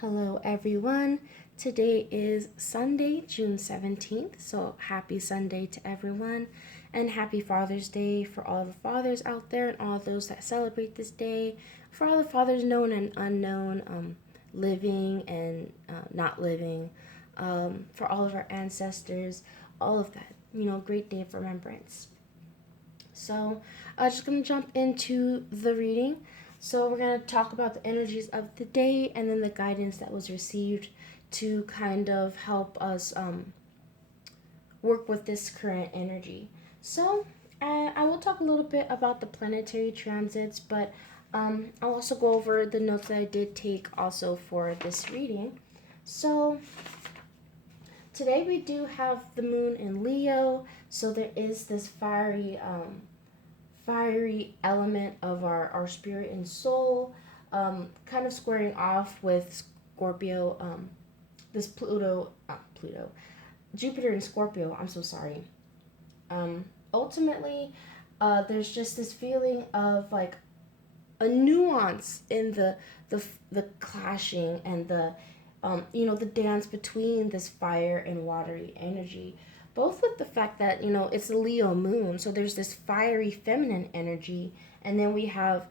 Hello, everyone. Today is Sunday, June 17th, so happy Sunday to everyone, and happy Father's Day for all the fathers out there and all those that celebrate this day, for all the fathers known and unknown, living and not living, for all of our ancestors, all of that. Great day of remembrance. So, just going to jump into the reading. So, we're going to talk about the energies of the day and then the guidance that was received to kind of help us work with this current energy. So, I will talk a little bit about the planetary transits, but I'll also go over the notes that I did take also for this reading. So, today we do have the moon in Leo, so there is this fiery element of our spirit and soul, kind of squaring off with Scorpio, this Jupiter and Scorpio. I'm so sorry. Ultimately, there's just this feeling of like a nuance in the clashing and the dance between this fire and watery energy, both with the fact that it's a Leo moon, so there's this fiery feminine energy, and then we have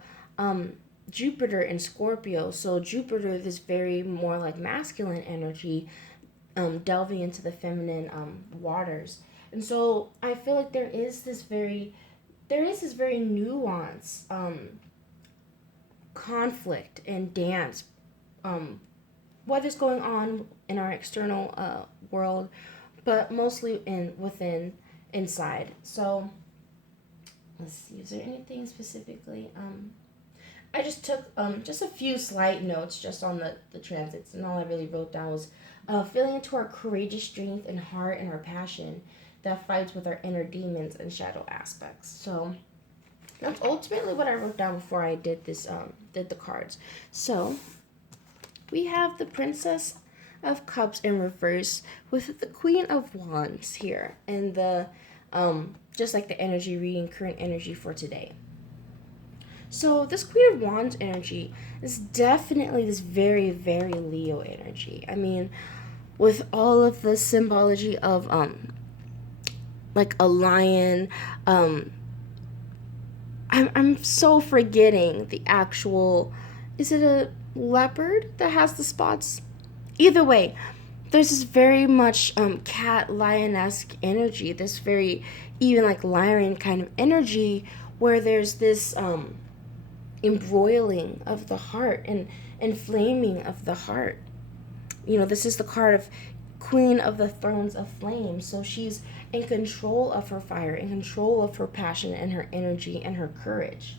Jupiter in Scorpio, so Jupiter, this very more like masculine energy, delving into the feminine waters. And so I feel like there is this very nuance, conflict and dance, what is going on in our external world, but mostly within inside. So let's see, is there anything specifically? I just took just a few slight notes just on the transits, and all I really wrote down was feeling into our courageous strength and heart and our passion that fights with our inner demons and shadow aspects. So that's ultimately what I wrote down before I did the cards. So we have the Princess of Cups in reverse with the Queen of Wands here, and the just like the energy reading, current energy for today. So this Queen of Wands energy is definitely this very, very Leo energy. I mean, with all of the symbology of like a lion, I'm so forgetting the actual, is it a leopard that has the spots? Either way, there's this very much cat lion-esque energy, this very even like lion kind of energy, where there's this embroiling of the heart and inflaming of the heart. This is the card of Queen of the Thrones of Flame, so she's in control of her fire, in control of her passion and her energy and her courage.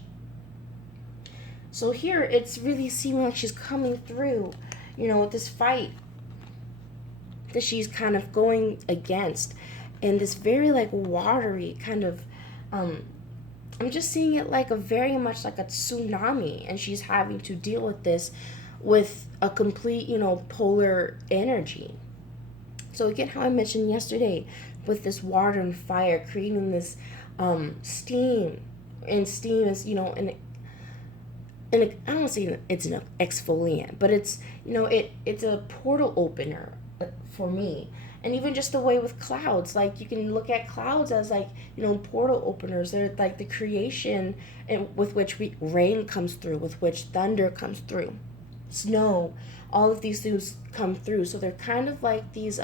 So here it's really seeming like she's coming through, with this fight that she's kind of going against, and this very like watery kind of I'm just seeing it like a very much like a tsunami, and she's having to deal with this with a complete polar energy. So again, how I mentioned yesterday, with this water and fire creating this steam, and steam is and I don't want to say it's an exfoliant, but it's it's a portal opener for me. And even just the way with clouds, like you can look at clouds as like portal openers. They're like the creation, and with which rain comes through, with which thunder comes through, snow, all of these things come through. So they're kind of like these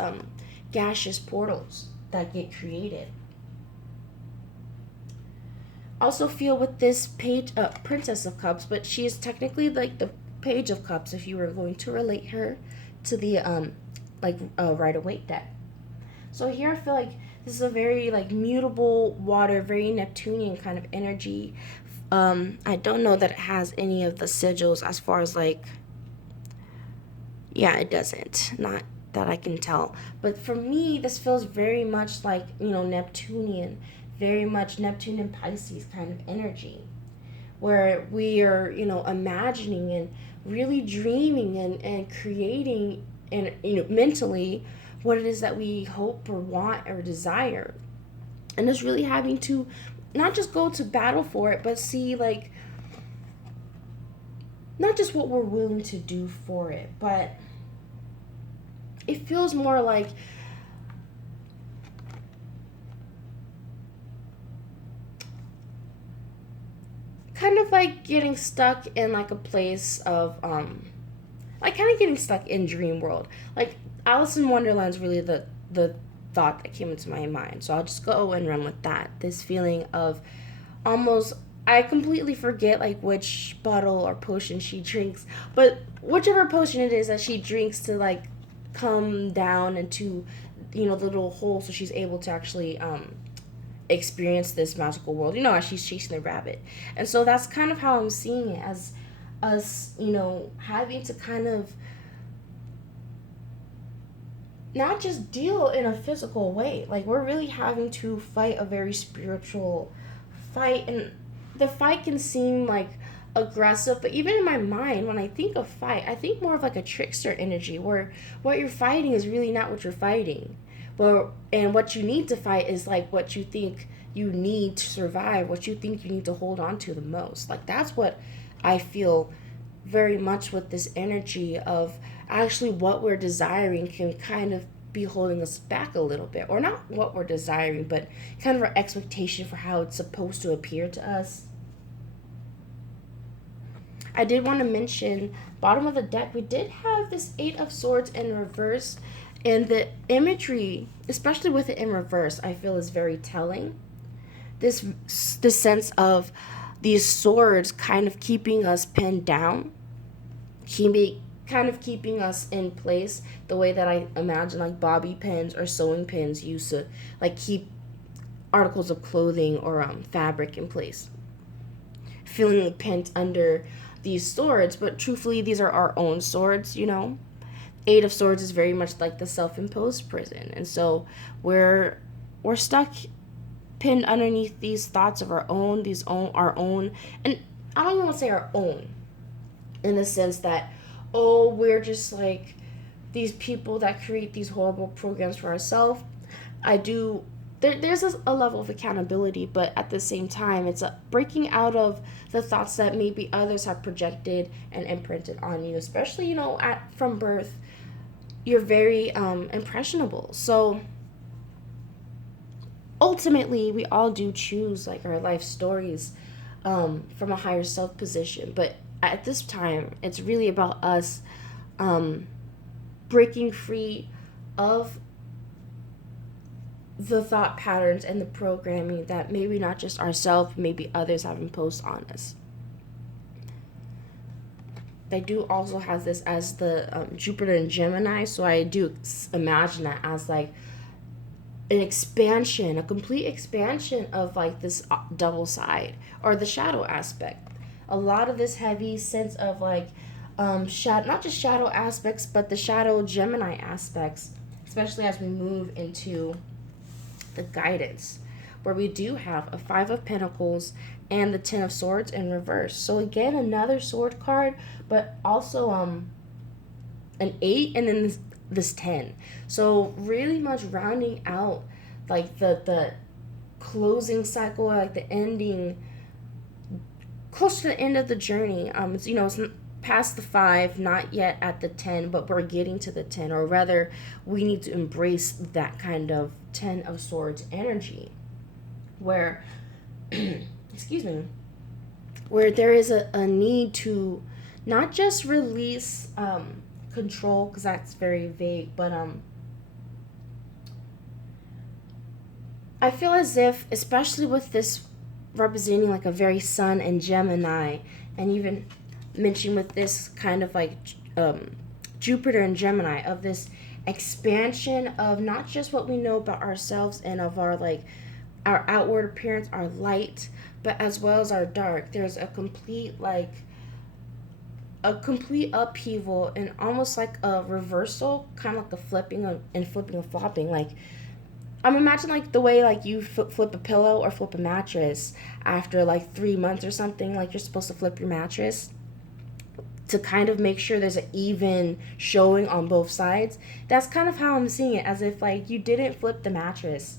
gaseous portals that get created. Also feel with this page, Princess of Cups, but she is technically like the Page of Cups if you were going to relate her to the Rider-Waite deck. So here I feel like this is a very like mutable water, very Neptunian kind of energy. I don't know that it has any of the sigils as far as like, yeah, it doesn't, not that I can tell. But for me, this feels very much like Neptunian, very much Neptune and Pisces kind of energy, where we are imagining and really dreaming and creating, and mentally, what it is that we hope or want or desire, and just really having to not just go to battle for it, but see not just what we're willing to do for it, but it feels more like kind of like getting stuck in like a place of like kind of getting stuck in dream world. Like Alice in Wonderland is really the thought that came into my mind. So I'll just go and run with that. This feeling of almost, I completely forget like which bottle or potion she drinks, but whichever potion it is that she drinks to like come down into, you know, the little hole so she's able to actually experience this magical world, you know, as she's chasing the rabbit. And so that's kind of how I'm seeing it, as us, you know, having to kind of not just deal in a physical way. Like we're really having to fight a very spiritual fight, and the fight can seem like aggressive, but even in my mind when I think of fight, I think more of like a trickster energy where what you're fighting is really not what you're fighting. But and what you need to fight is like what you think you need to survive, what you think you need to hold on to the most. Like that's what I feel very much with this energy of actually what we're desiring can kind of be holding us back a little bit, or not what we're desiring, but kind of our expectation for how it's supposed to appear to us. I did want to mention, bottom of the deck, we did have this Eight of Swords in reverse, and the imagery, especially with it in reverse, I feel is very telling. This sense of these swords kind of keeping us pinned down, kind of keeping us in place the way that I imagine like bobby pins or sewing pins used to like keep articles of clothing or fabric in place, feeling pinned under these swords. But truthfully, these are our own swords, you know. Eight of Swords is very much like the self-imposed prison, and so we're stuck pinned underneath these thoughts of our own, and I don't even want to say our own, in the sense that, oh, we're just like these people that create these horrible programs for ourselves. I do. There's a level of accountability, but at the same time, it's a breaking out of the thoughts that maybe others have projected and imprinted on you, especially, you know, from birth. You're very impressionable. So ultimately, we all do choose like our life stories from a higher self position. But at this time, it's really about us breaking free of the thought patterns and the programming that maybe not just ourselves, maybe others have imposed on us. They do also have this as the Jupiter and Gemini, so I do imagine that as like an expansion, a complete expansion of like this double side or the shadow aspect. A lot of this heavy sense of like shadow, not just shadow aspects, but the shadow Gemini aspects, especially as we move into the guidance, where we do have a Five of Pentacles and the Ten of Swords in reverse. So again, another sword card, but also an 8 and then this 10. So really much rounding out like the closing cycle, like the ending, close to the end of the journey. It's, you know, it's past the 5, not yet at the 10, but we're getting to the 10, or rather we need to embrace that kind of 10 of Swords energy where excuse me, where there is a need to not just release control, because that's very vague, but I feel as if, especially with this representing like a very Sun and Gemini, and even mentioning with this kind of like Jupiter and Gemini, of this expansion of not just what we know about ourselves and of our like our outward appearance, our light, but as well as our dark. There's a complete upheaval and almost like a reversal, kind of like a flipping and flipping and flopping. Like I'm imagining like the way like you flip a pillow or flip a mattress after like 3 months or something. Like you're supposed to flip your mattress to kind of make sure there's an even showing on both sides. That's kind of how I'm seeing it, as if like you didn't flip the mattress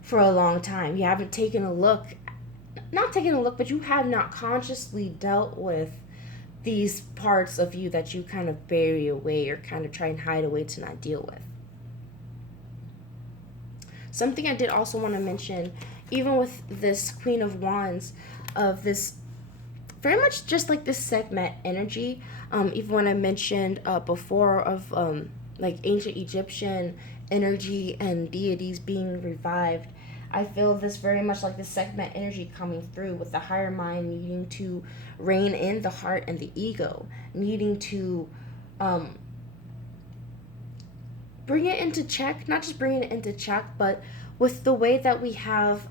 for a long time. You haven't taken a look, not taken a look, but you have not consciously dealt with these parts of you that you kind of bury away or kind of try and hide away to not deal with. Something I did also want to mention, even with this Queen of Wands, of this very much just like this segment energy, even when I mentioned before of like ancient Egyptian energy and deities being revived, I feel this very much like this segment energy coming through with the higher mind needing to rein in the heart and the ego, needing to bring it into check, not just bringing it into check, but with the way that we have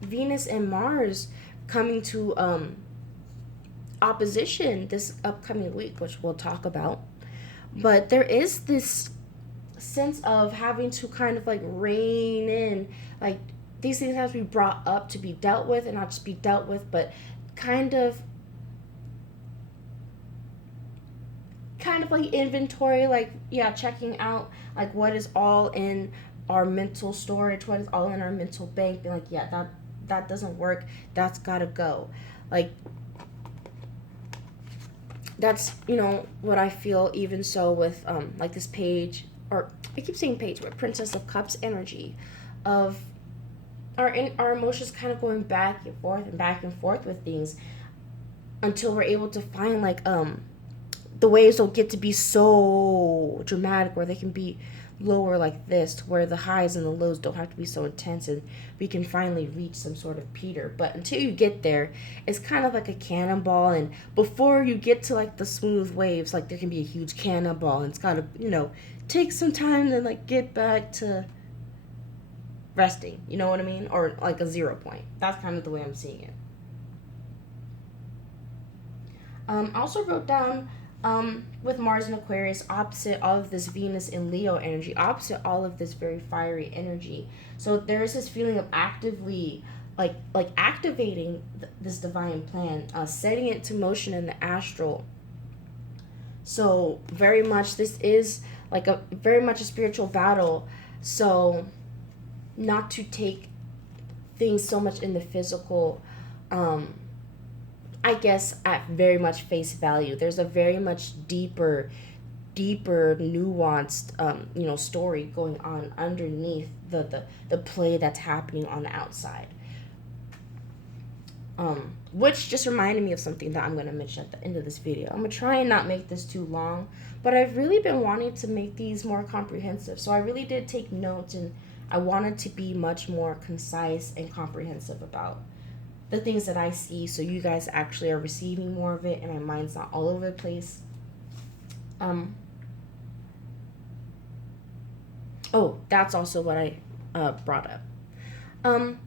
Venus and Mars coming to opposition this upcoming week, which we'll talk about. But there is this sense of having to kind of like rein in, like these things have to be brought up to be dealt with, and not just be dealt with, but kind of like inventory, like yeah, checking out like what is all in our mental storage, what is all in our mental bank, being like, yeah, that doesn't work, that's gotta go. Like that's, you know, what I feel even so with like this page, or I keep saying page, but Princess of Cups energy of our emotions kind of going back and forth and back and forth with things until we're able to find like the waves don't get to be so dramatic where they can be lower like this, to where the highs and the lows don't have to be so intense, and we can finally reach some sort of peter. But until you get there, it's kind of like a cannonball, and before you get to like the smooth waves, like there can be a huge cannonball, and it's gotta, you know, take some time to like get back to resting, you know what I mean, or like a 0 point. That's kind of the way I'm seeing it. I also wrote down with Mars and Aquarius, opposite all of this Venus and Leo energy, opposite all of this very fiery energy. So there's this feeling of actively, like activating this divine plan, setting it to motion in the astral. So very much this is like a very much a spiritual battle. So not to take things so much in the physical, I guess at very much face value. There's a very much deeper, nuanced, you know, story going on underneath the play that's happening on the outside. Which just reminded me of something that I'm going to mention at the end of this video. I'm going to try and not make this too long, but I've really been wanting to make these more comprehensive. So I really did take notes, and I wanted to be much more concise and comprehensive about the things that I see, so you guys actually are receiving more of it and my mind's not all over the place. Oh, that's also what I brought up.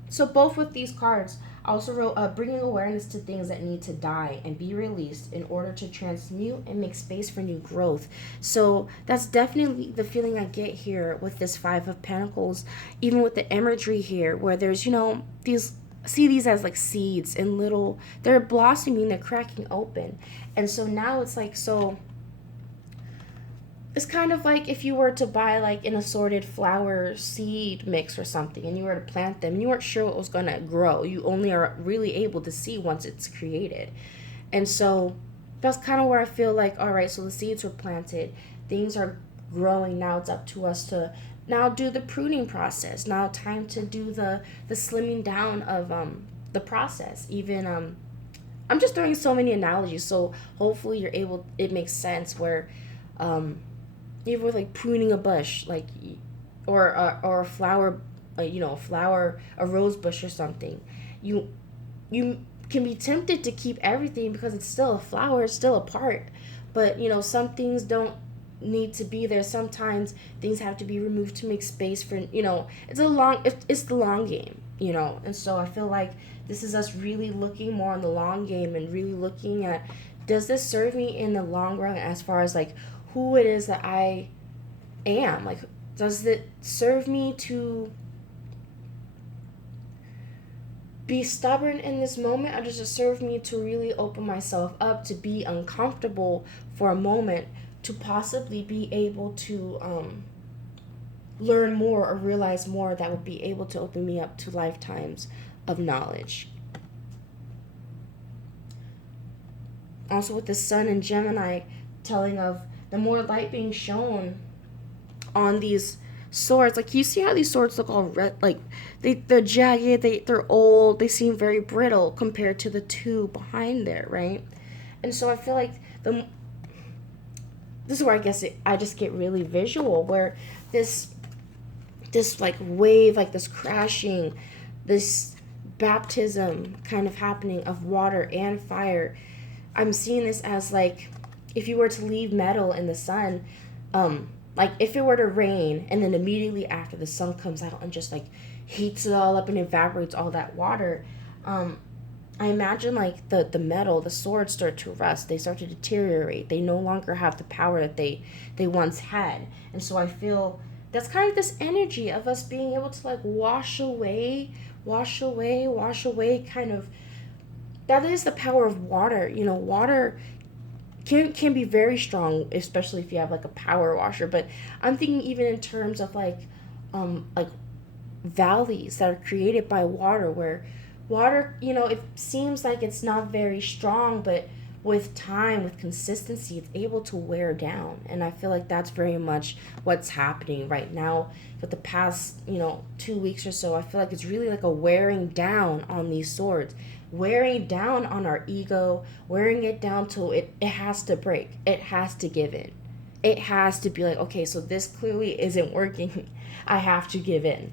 So both with these cards, I also wrote bringing awareness to things that need to die and be released in order to transmute and make space for new growth. So that's definitely the feeling I get here with this Five of Pentacles, even with the imagery here, where there's, you know, these, see these as like seeds and little, they're blossoming, they're cracking open. And so now it's like, so it's kind of like if you were to buy like an assorted flower seed mix or something, and you were to plant them and you weren't sure what was going to grow. You only are really able to see once it's created. And so that's kind of where I feel like, all right, so the seeds were planted, things are growing, now it's up to us to now do the pruning process. Now time to do the slimming down of the process. Even I'm just throwing so many analogies, so hopefully you're able, it makes sense, where even with like pruning a bush, like, or a flower, you know, a rose bush or something, you can be tempted to keep everything because it's still a flower, it's still a part, but you know, some things don't need to be there. Sometimes things have to be removed to make space for, you know, it's the long game, you know. And so I feel like this is us really looking more on the long game and really looking at, does this serve me in the long run, as far as like who it is that I am, like does it serve me to be stubborn in this moment, or does it serve me to really open myself up, to be uncomfortable for a moment, to possibly be able to learn more or realize more that would be able to open me up to lifetimes of knowledge. Also with the sun and Gemini, telling of the more light being shown on these swords. Like, you see how these swords look all red, like they're jagged, they're old, they seem very brittle compared to the two behind there, right? And so I feel like this is where I guess I just get really visual, where this like wave, like this crashing, this baptism kind of happening of water and fire. I'm seeing this as like if you were to leave metal in the sun, like if it were to rain and then immediately after the sun comes out and just like heats it all up and evaporates all that water, I imagine like the metal, the swords start to rust, they start to deteriorate, they no longer have the power that they once had. And so I feel that's kind of this energy of us being able to like wash away kind of. That is the power of water. You know, water can be very strong, especially if you have like a power washer. But I'm thinking even in terms of like valleys that are created by water, where water, you know, it seems like it's not very strong, but with time, with consistency, it's able to wear down. And I feel like that's very much what's happening right now for the past, 2 weeks or so. I feel like it's really like a wearing down on these swords, wearing down on our ego, wearing it down till it has to break. It has to give in. It has to be like, okay, so this clearly isn't working. I have to give in.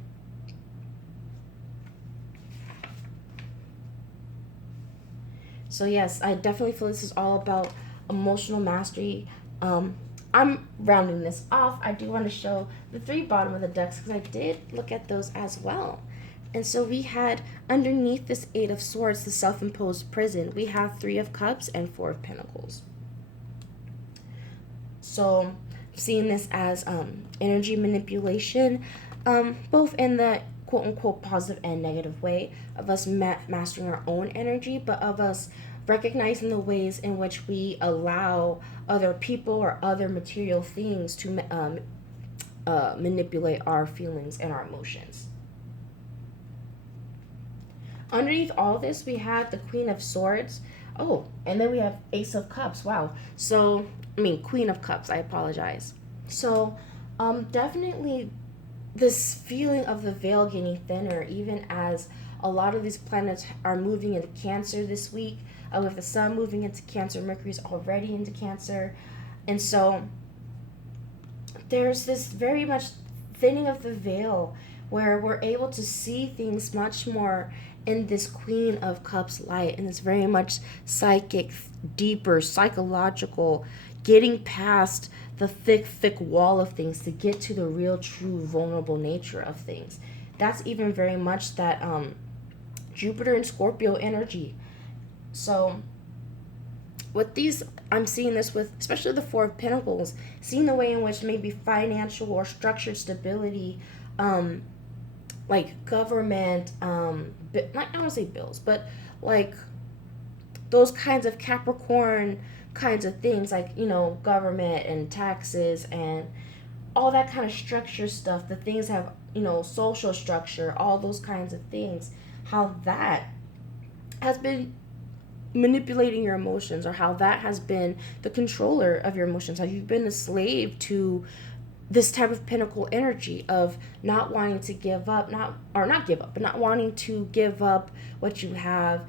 So yes, I definitely feel this is all about emotional mastery. I'm rounding this off. I do want to show the 3 bottom of the decks because I did look at those as well. And so we had underneath this 8 of Swords, the self-imposed prison, we have 3 of Cups and 4 of Pentacles. So seeing this as energy manipulation, both in the quote-unquote positive and negative way of us mastering our own energy, but of us recognizing the ways in which we allow other people or other material things to manipulate our feelings and our emotions. Underneath all this, we have the Queen of Swords. Oh, and then we have Ace of Cups. Wow. So, Queen of Cups. I apologize. So, definitely this feeling of the veil getting thinner, even as a lot of these planets are moving into Cancer this week. With the Sun moving into Cancer, Mercury's already into Cancer. And so there's this very much thinning of the veil where we're able to see things much more in this Queen of Cups light, and it's very much psychic, deeper, psychological, getting past the thick wall of things to get to the real, true, vulnerable nature of things. That's even very much that Jupiter and Scorpio energy. So with these, I'm seeing this with especially the 4 of Pentacles, seeing the way in which maybe financial or structured stability, like government, not I don't want to say bills, but like those kinds of Capricorn kinds of things, like, government and taxes and all that kind of structure stuff, the things have, social structure, all those kinds of things, how that has been manipulating your emotions, or how that has been the controller of your emotions, how you've been a slave to this type of Pentacle energy of not wanting to give up, not wanting to give up what you have.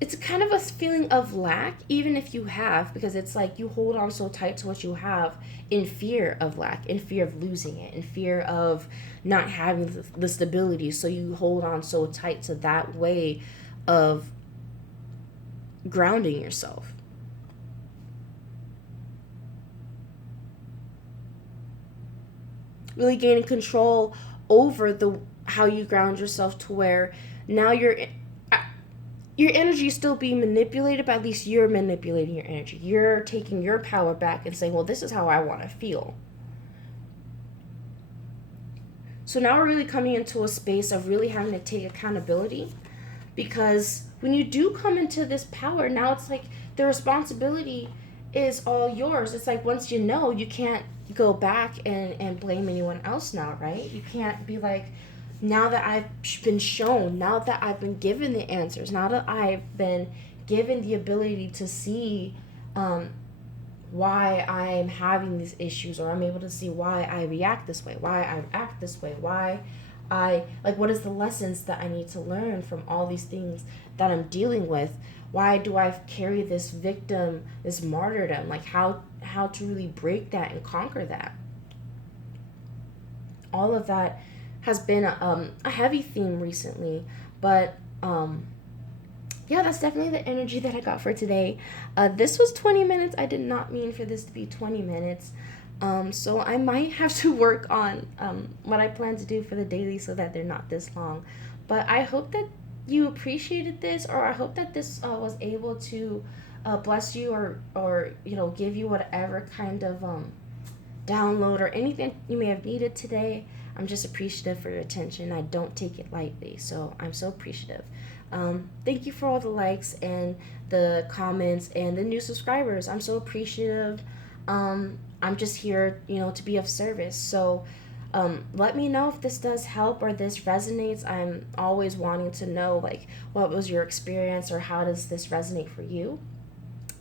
It's kind of a feeling of lack, even if you have, because it's like you hold on so tight to what you have in fear of lack, in fear of losing it, in fear of not having the stability. So you hold on so tight to that way of grounding yourself. Really gaining control over how you ground yourself, to where now your energy is still being manipulated, but at least you're manipulating your energy. You're taking your power back and saying, well, this is how I want to feel. So now we're really coming into a space of really having to take accountability, because when you do come into this power, now it's like the responsibility is all yours. It's like once you can't go back and blame anyone else now, right? You can't be like, now that I've been shown, now that I've been given the answers, now that I've been given the ability to see why I'm having these issues, or I'm able to see why I react this way, why I act this way, why what is the lessons that I need to learn from all these things that I'm dealing with. Why do I carry this victim, this martyrdom? Like how to really break that and conquer that. All of that has been a heavy theme recently, but yeah, that's definitely the energy that I got for today. This was 20 minutes. I did not mean for this to be 20 minutes. So I might have to work on what I plan to do for the daily so that they're not this long. But I hope that you appreciated this, or I hope that this was able to bless you, or give you whatever kind of download or anything you may have needed today. I'm just appreciative for your attention. I don't take it lightly, so I'm so appreciative. Thank you for all the likes and the comments and the new subscribers. I'm so appreciative. I'm just here, to be of service. So let me know if this does help or this resonates. I'm always wanting to know, what was your experience, or how does this resonate for you?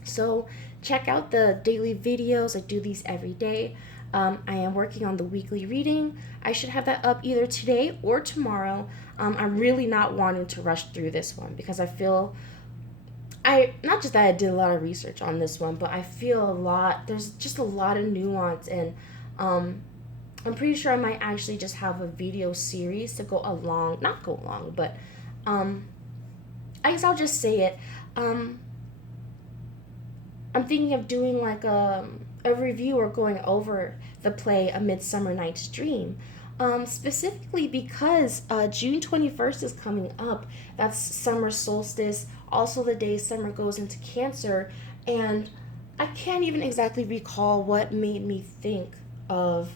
So check out the daily videos. I do these every day. I am working on the weekly reading. I should have that up either today or tomorrow. I'm really not wanting to rush through this one because I feel, not just that I did a lot of research on this one, but I feel there's just a lot of nuance, and I'm pretty sure I might actually just have a video series to not go along, but I guess I'll just say it. I'm thinking of doing a review or going over the play A Midsummer Night's Dream. Specifically because June 21st is coming up. That's summer solstice, also the day summer goes into Cancer, and I can't even exactly recall what made me think of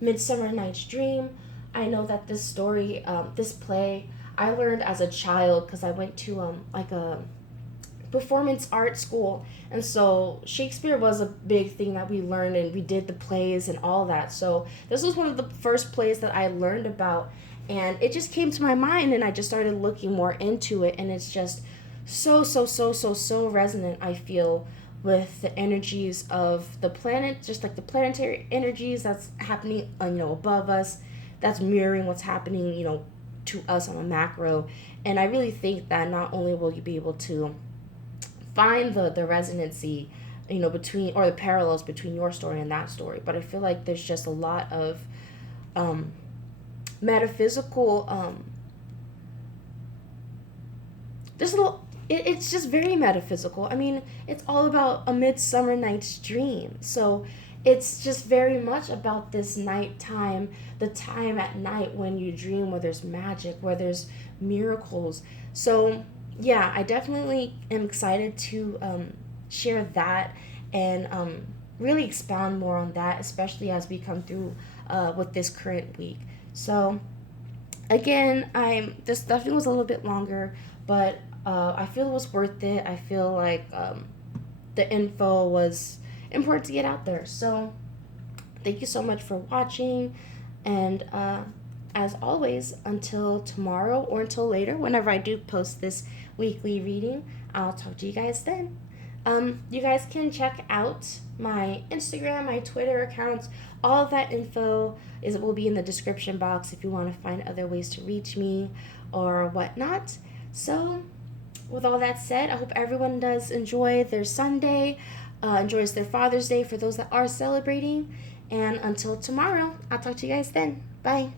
Midsummer Night's Dream. I know that this story, this play, I learned as a child because I went to a performance art school, and so Shakespeare was a big thing that we learned, and we did the plays and all that. So this was one of the first plays that I learned about, and it just came to my mind, and I just started looking more into it, and it's just so resonant, I feel, with the energies of the planet, just like the planetary energies that's happening above us, that's mirroring what's happening to us on a macro. And I really think that not only will you be able to find the resonancy between, or the parallels between your story and that story, but I feel like there's just a lot of metaphysical it's just very metaphysical. I mean, it's all about a midsummer night's dream, so it's just very much about this nighttime, the time at night when you dream, where there's magic, where there's miracles. So yeah, I definitely am excited to share that and really expound more on that, especially as we come through with this current week. So again, this definitely was a little bit longer, but I feel it was worth it. I feel like the info was important to get out there. So thank you so much for watching, and as always, until tomorrow or until later, whenever I do post this weekly reading, I'll talk to you guys then. You guys can check out my Instagram, my Twitter accounts. All of that info will be in the description box if you want to find other ways to reach me or whatnot. So with all that said, I hope everyone does enjoy their Sunday, enjoys their Father's Day for those that are celebrating. And until tomorrow, I'll talk to you guys then. Bye.